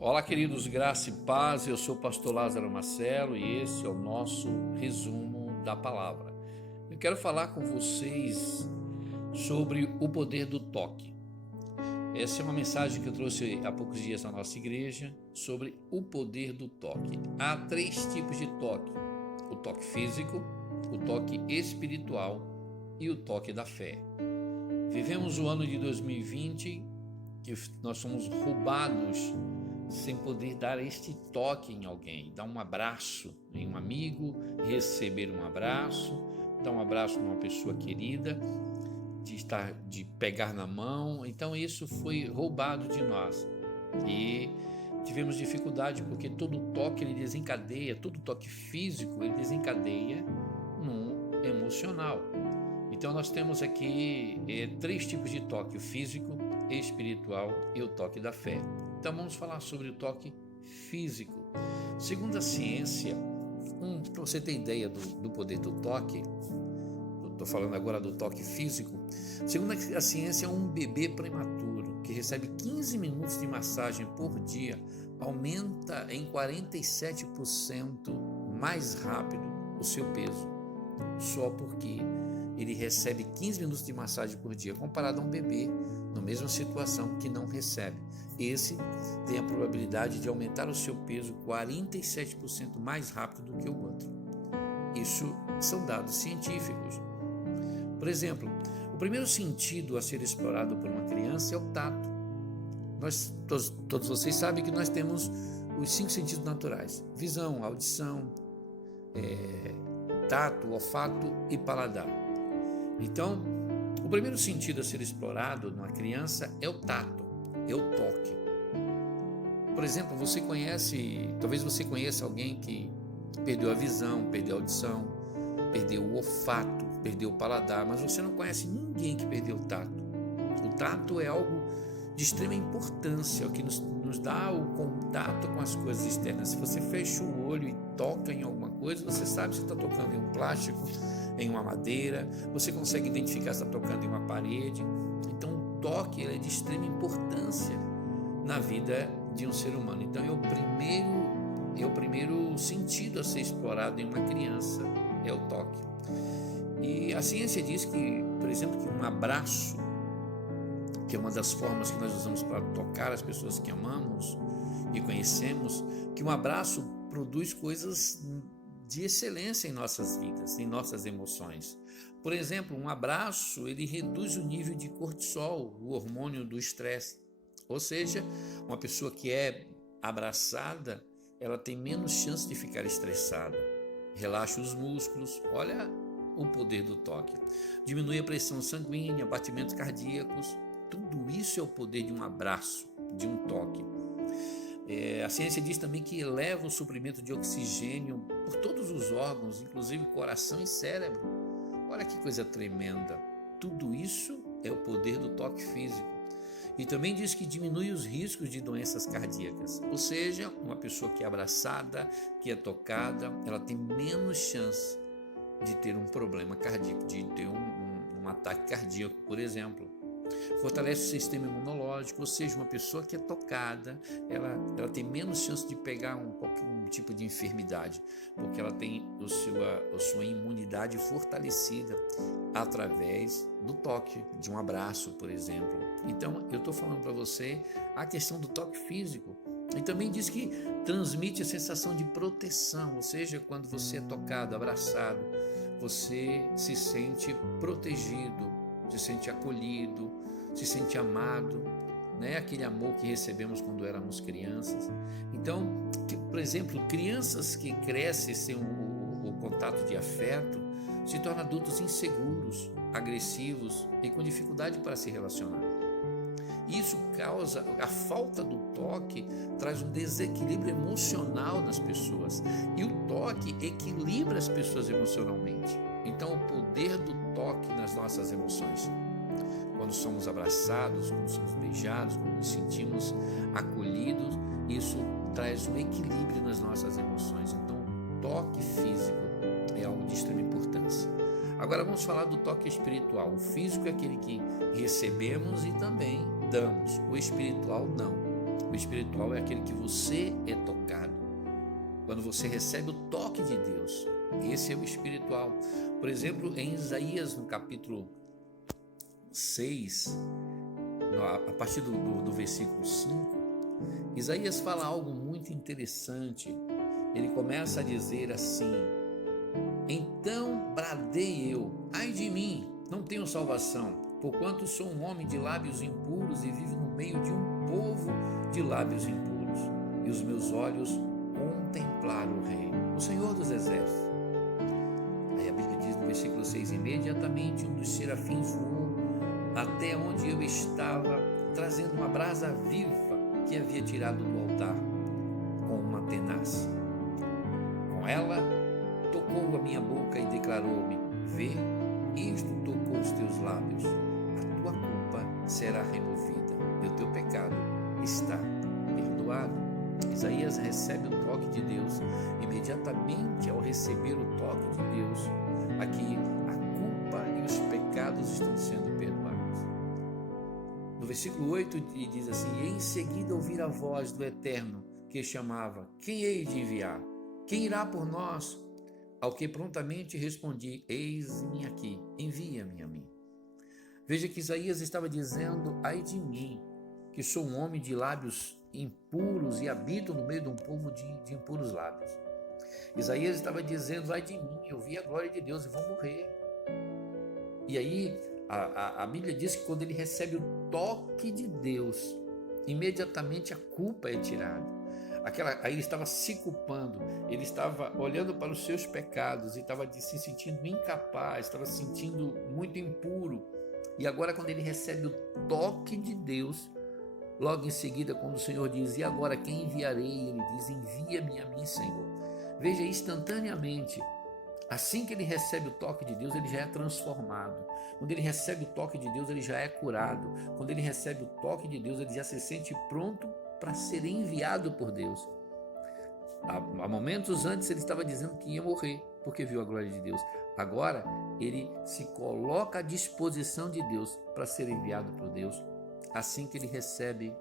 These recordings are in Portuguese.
Olá, queridos, graça e paz. Eu sou o pastor Lázaro Marcelo e esse é o nosso resumo da palavra. Eu quero falar com vocês sobre o poder do toque. Essa é uma mensagem que eu trouxe há poucos dias na nossa igreja sobre o poder do toque. Há três tipos de toque: o toque físico, o toque espiritual e o toque da fé. Vivemos o ano de 2020 que nós somos roubados sem poder dar este toque em alguém, dar um abraço em um amigo, receber um abraço, dar um abraço numa pessoa querida, de pegar na mão. Então isso foi roubado de nós e tivemos dificuldade porque todo toque ele desencadeia, todo toque físico ele desencadeia no emocional. Então nós temos aqui três tipos de toque: o físico, espiritual e o toque da fé. Então vamos falar sobre o toque físico. Segundo a ciência, para você ter ideia do poder do toque, estou falando agora do toque físico. Segundo a ciência, um bebê prematuro que recebe 15 minutos de massagem por dia aumenta em 47% mais rápido o seu peso, só porque ele recebe 15 minutos de massagem por dia, comparado a um bebê na mesma situação que não recebe. Esse tem a probabilidade de aumentar o seu peso 47% mais rápido do que o outro. Isso são dados científicos. Por exemplo, o primeiro sentido a ser explorado por uma criança é o tato. Todos vocês sabem que nós temos os 5 sentidos naturais: visão, audição, tato, olfato e paladar. Então, o primeiro sentido a ser explorado numa criança é o tato, é o toque. Por exemplo, talvez você conheça alguém que perdeu a visão, perdeu a audição, perdeu o olfato, perdeu o paladar, mas você não conhece ninguém que perdeu o tato. O tato é algo de extrema importância, é o que nos dá o contato com as coisas externas. Se você fecha o olho e toca em alguma coisa, você sabe se está tocando em um plástico, em uma madeira, você consegue identificar se está tocando em uma parede. Então o toque é de extrema importância na vida de um ser humano. Então é o primeiro sentido a ser explorado em uma criança, é o toque. E a ciência diz que, por exemplo, que um abraço, que é uma das formas que nós usamos para tocar as pessoas que amamos e conhecemos, que um abraço produz coisas de excelência em nossas vidas, em nossas emoções. Por exemplo, um abraço, ele reduz o nível de cortisol, o hormônio do estresse. Ou seja, uma pessoa que é abraçada, ela tem menos chance de ficar estressada. Relaxa os músculos, olha o poder do toque. Diminui a pressão sanguínea, batimentos cardíacos. Tudo isso é o poder de um abraço, de um toque. A ciência diz também que eleva o suprimento de oxigênio por todos os órgãos, inclusive coração e cérebro. Olha que coisa tremenda. Tudo isso é o poder do toque físico. E também diz que diminui os riscos de doenças cardíacas. Ou seja, uma pessoa que é abraçada, que é tocada, ela tem menos chance de ter um problema cardíaco, de ter um ataque cardíaco, por exemplo. Fortalece o sistema imunológico, ou seja, uma pessoa que é tocada, ela tem menos chance de pegar um tipo de enfermidade, porque ela tem a sua imunidade fortalecida através do toque, de um abraço, por exemplo. Então, eu estou falando para você a questão do toque físico. E também diz que transmite a sensação de proteção, ou seja, quando você é tocado, abraçado, você se sente protegido, se sente acolhido, se sente amado, né? Aquele amor que recebemos quando éramos crianças. Então, por exemplo, crianças que crescem sem o contato de afeto se tornam adultos inseguros, agressivos e com dificuldade para se relacionar. Isso causa, a falta do toque traz um desequilíbrio emocional nas pessoas, e o toque equilibra as pessoas emocionalmente. Então, o poder do toque nas nossas emoções, quando somos abraçados, quando somos beijados, quando nos sentimos acolhidos, isso traz um equilíbrio nas nossas emoções. Então, o toque físico é algo de extrema importância. Agora vamos falar do toque espiritual. O físico é aquele que recebemos e também damos. O espiritual não. O espiritual é aquele que você é tocado. Quando você recebe o toque de Deus, esse é o espiritual. Por exemplo, em Isaías, no capítulo 6, a partir do versículo 5, Isaías fala algo muito interessante. Ele começa a dizer assim: então bradei eu, ai de mim, não tenho salvação, porquanto sou um homem de lábios impuros e vivo no meio de um povo de lábios impuros, e os meus olhos contemplaram o Rei, o Senhor dos Exércitos. Aí a Bíblia diz no versículo 6: imediatamente um dos serafins voou até onde eu estava, trazendo uma brasa viva que havia tirado do altar com uma tenaz. Com ela tocou a minha boca e declarou-me: vê, isto tocou os teus lábios, a tua culpa será removida e o teu pecado está perdoado. Isaías recebe o toque de Deus. Imediatamente ao receber o toque de Deus, aqui a culpa e os pecados estão sendo perdoados. No versículo 8 diz assim: e em seguida ouvir a voz do Eterno que chamava: quem hei de enviar? Quem irá por nós? Ao que prontamente respondi: eis-me aqui, envia-me a mim. Veja que Isaías estava dizendo: ai de mim, que sou um homem de lábios impuros e habito no meio de um povo de impuros lábios. Isaías estava dizendo: ai de mim, eu vi a glória de Deus e vou morrer. E aí a Bíblia diz que quando ele recebe o toque de Deus, imediatamente a culpa é tirada. Aí ele estava se culpando, ele estava olhando para os seus pecados e estava se sentindo incapaz, estava se sentindo muito impuro. E agora, quando ele recebe o toque de Deus, logo em seguida, quando o Senhor diz: e agora quem enviarei? Ele diz: envia-me a mim, Senhor. Veja, instantaneamente, assim que ele recebe o toque de Deus, ele já é transformado. Quando ele recebe o toque de Deus, ele já é curado. Quando ele recebe o toque de Deus, ele já se sente pronto para ser enviado por Deus. Há momentos antes ele estava dizendo que ia morrer, porque viu a glória de Deus. Agora ele se coloca à disposição de Deus para ser enviado por Deus, assim que ele recebe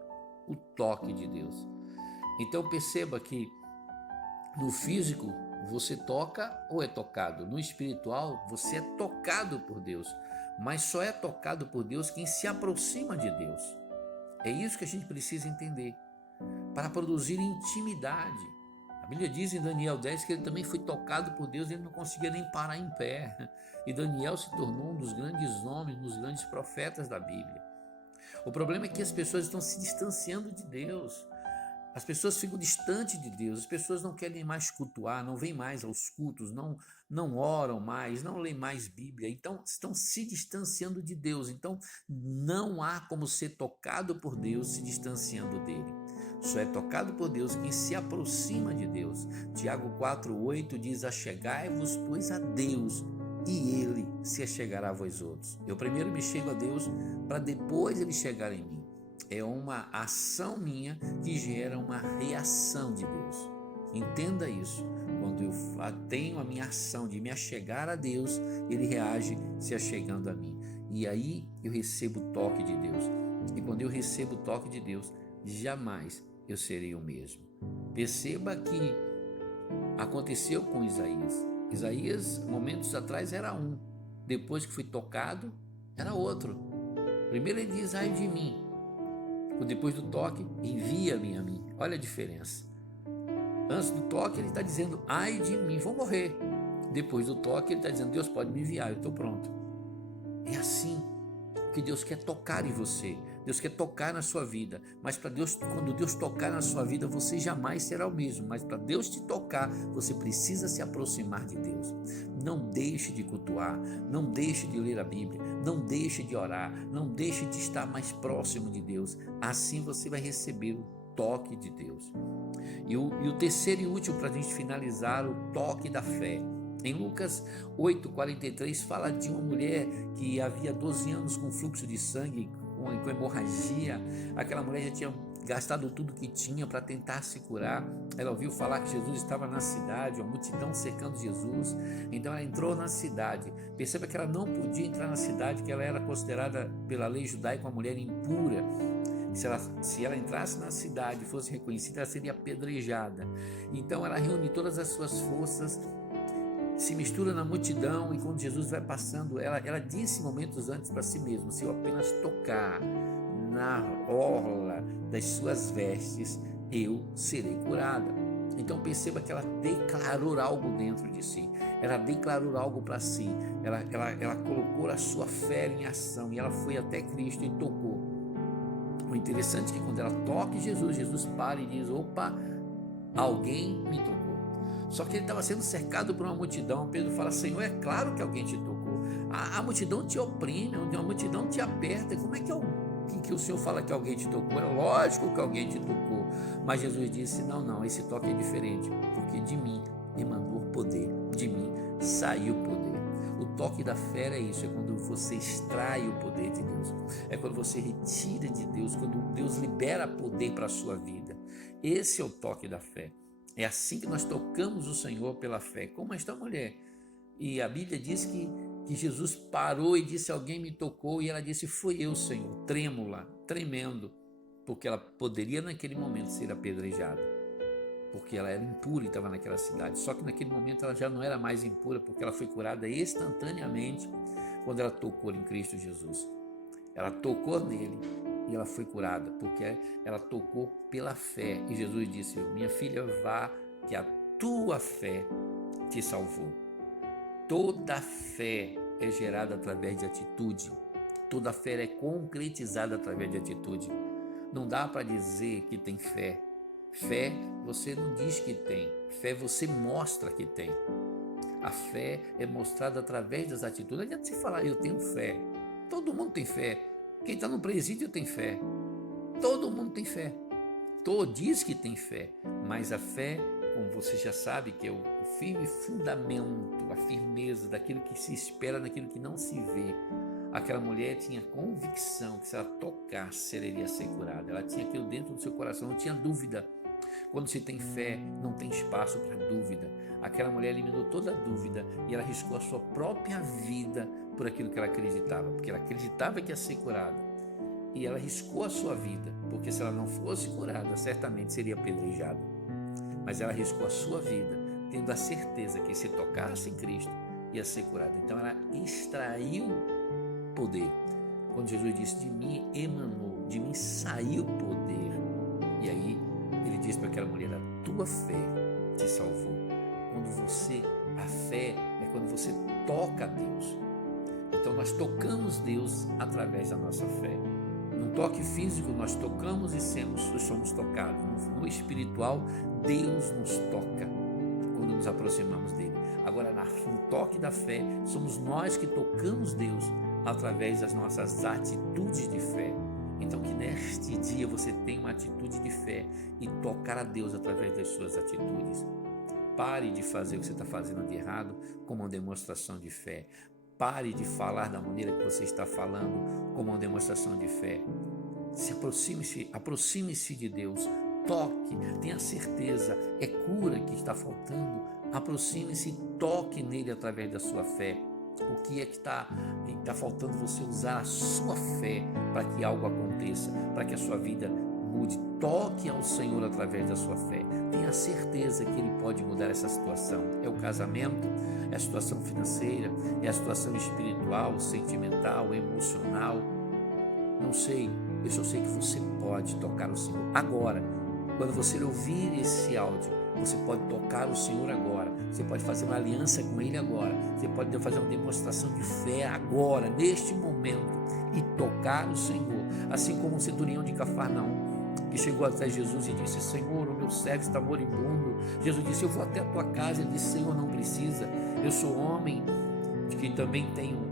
o toque de Deus. Então perceba que no físico você toca ou é tocado. No espiritual você é tocado por Deus, mas só é tocado por Deus quem se aproxima de Deus. É isso que a gente precisa entender, para produzir intimidade. A Bíblia diz em Daniel 10 que ele também foi tocado por Deus, ele não conseguia nem parar em pé. E Daniel se tornou um dos grandes homens, um dos grandes profetas da Bíblia. O problema é que as pessoas estão se distanciando de Deus. As pessoas ficam distantes de Deus, as pessoas não querem mais cultuar, não vêm mais aos cultos, não oram mais, não leem mais Bíblia, então estão se distanciando de Deus. Então não há como ser tocado por Deus se distanciando dele. Só é tocado por Deus quem se aproxima de Deus. Tiago 4,8 diz: achegai-vos, pois, a Deus, e ele se achegará a vós outros. Eu primeiro me chego a Deus para depois ele chegar em mim. É uma ação minha que gera uma reação de Deus. Entenda isso. Quando eu tenho a minha ação de me achegar a Deus, ele reage se achegando a mim. E aí eu recebo o toque de Deus. E quando eu recebo o toque de Deus, jamais eu serei o mesmo. Perceba que aconteceu com Isaías. Isaías, momentos atrás, era um. Depois que foi tocado, era outro. Primeiro ele diz: ai de mim. Depois do toque, envia-me a mim. Olha a diferença. Antes do toque, ele está dizendo: ai de mim, vou morrer. Depois do toque, ele está dizendo: Deus pode me enviar, eu estou pronto. É assim que Deus quer tocar em você. Deus quer tocar na sua vida. Mas para Deus, quando Deus tocar na sua vida, você jamais será o mesmo. Mas para Deus te tocar, você precisa se aproximar de Deus. Não deixe de cultuar, não deixe de ler a Bíblia, não deixe de orar, não deixe de estar mais próximo de Deus. Assim você vai receber o toque de Deus. E o terceiro e último, para a gente finalizar, o toque da fé. Em Lucas 8,43 fala de uma mulher que havia 12 anos com fluxo de sangue, com hemorragia. Aquela mulher já tinha gastado tudo que tinha para tentar se curar. Ela ouviu falar que Jesus estava na cidade, uma multidão cercando Jesus. Então ela entrou na cidade. Perceba que ela não podia entrar na cidade, que ela era considerada pela lei judaica uma mulher impura. Se ela entrasse na cidade e fosse reconhecida, ela seria apedrejada. Então ela reúne todas as suas forças, se mistura na multidão, e quando Jesus vai passando, ela disse momentos antes para si mesma: se eu apenas tocar na orla das suas vestes, eu serei curada. Então perceba que ela declarou algo dentro de si, ela declarou algo para si, ela colocou a sua fé em ação, e ela foi até Cristo e tocou. O interessante é que quando ela toca em Jesus, Jesus para e diz: opa, alguém me tocou. Só que ele estava sendo cercado por uma multidão. Pedro fala: Senhor, é claro que alguém te tocou. A multidão te oprime, a multidão te aperta. Como é que o Senhor fala que alguém te tocou? É lógico que alguém te tocou. Mas Jesus disse: não, esse toque é diferente, porque de mim emanou poder, de mim saiu poder. O toque da fé é isso, é quando você extrai o poder de Deus, é quando você retira de Deus, quando Deus libera poder para a sua vida. Esse é o toque da fé. É assim que nós tocamos o Senhor, pela fé, como esta mulher. E a Bíblia diz que Jesus parou e disse: alguém me tocou, e ela disse: foi eu, Senhor, trêmula, tremendo, porque ela poderia naquele momento ser apedrejada, porque ela era impura e estava naquela cidade. Só que naquele momento ela já não era mais impura, porque ela foi curada instantaneamente quando ela tocou em Cristo Jesus. Ela tocou nele e ela foi curada, porque ela tocou pela fé. E Jesus disse: minha filha, vá, que a tua fé te salvou. Toda fé é gerada através de atitude. Toda fé é concretizada através de atitude. Não dá para dizer que tem fé. Fé você não diz que tem. Fé você mostra que tem. A fé é mostrada através das atitudes. Não adianta você falar: eu tenho fé. Todo mundo tem fé. Quem está no presídio tem fé. Todo mundo tem fé. Todo diz que tem fé. Mas a fé, como você já sabe, que é o firme fundamento, a firmeza daquilo que se espera, naquilo que não se vê. Aquela mulher tinha convicção que se ela tocasse, ela iria ser curada. Ela tinha aquilo dentro do seu coração, não tinha dúvida. Quando se tem fé, não tem espaço para dúvida. Aquela mulher eliminou toda a dúvida e ela arriscou a sua própria vida por aquilo que ela acreditava, porque ela acreditava que ia ser curada. E ela arriscou a sua vida, porque se ela não fosse curada, certamente seria apedrejada. Mas ela arriscou a sua vida, tendo a certeza que se tocasse em Cristo, ia ser curada. Então ela extraiu poder. Quando Jesus disse: de mim emanou, de mim saiu poder. E aí ele diz para aquela mulher: a tua fé te salvou. A fé é quando você toca a Deus. Então nós tocamos Deus através da nossa fé. No toque físico nós tocamos e somos tocados. No espiritual, Deus nos toca quando nos aproximamos dele. Agora, no toque da fé, somos nós que tocamos Deus através das nossas atitudes de fé. Então que neste dia você tenha uma atitude de fé e tocar a Deus através das suas atitudes. Pare de fazer o que você está fazendo de errado como uma demonstração de fé. Pare de falar da maneira que você está falando como uma demonstração de fé. Aproxime-se de Deus. Toque, tenha certeza, é cura que está faltando. Aproxime-se e toque nele através da sua fé. O que é que está faltando você usar a sua fé para que algo aconteça, para que a sua vida mude? Toque ao Senhor através da sua fé. Tenha certeza que Ele pode mudar essa situação. É o casamento, é a situação financeira, é a situação espiritual, sentimental, emocional. Não sei, eu só sei que você pode tocar o Senhor agora. Quando você ouvir esse áudio, você pode tocar o Senhor agora. Você pode fazer uma aliança com Ele agora. Você pode fazer uma demonstração de fé agora, neste momento, e tocar o Senhor. Assim como o centurião de Cafarnaum, que chegou até Jesus e disse: Senhor, o meu servo está moribundo. Jesus disse: eu vou até a tua casa. Ele disse: Senhor, não precisa. Eu sou homem, que também tenho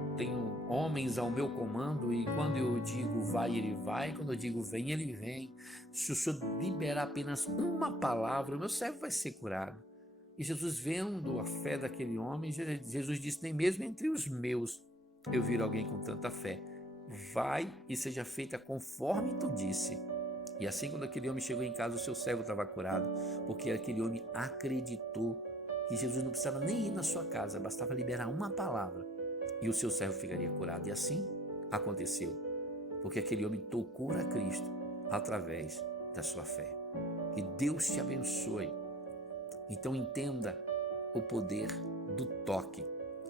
homens ao meu comando, e quando eu digo vai, ele vai, quando eu digo vem, ele vem. Se o Senhor liberar apenas uma palavra, o meu servo vai ser curado. E Jesus, vendo a fé daquele homem, Jesus disse: nem mesmo entre os meus eu vi alguém com tanta fé. Vai e seja feita conforme tu disse. E assim, quando aquele homem chegou em casa, o seu servo estava curado, porque aquele homem acreditou que Jesus não precisava nem ir na sua casa, bastava liberar uma palavra e o seu servo ficaria curado. E assim aconteceu, porque aquele homem tocou a Cristo através da sua fé. Que Deus te abençoe. Então entenda o poder do toque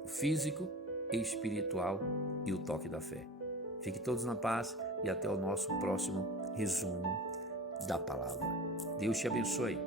físico e espiritual e o toque da fé. Fiquem todos na paz e até o nosso próximo resumo da palavra. Deus te abençoe.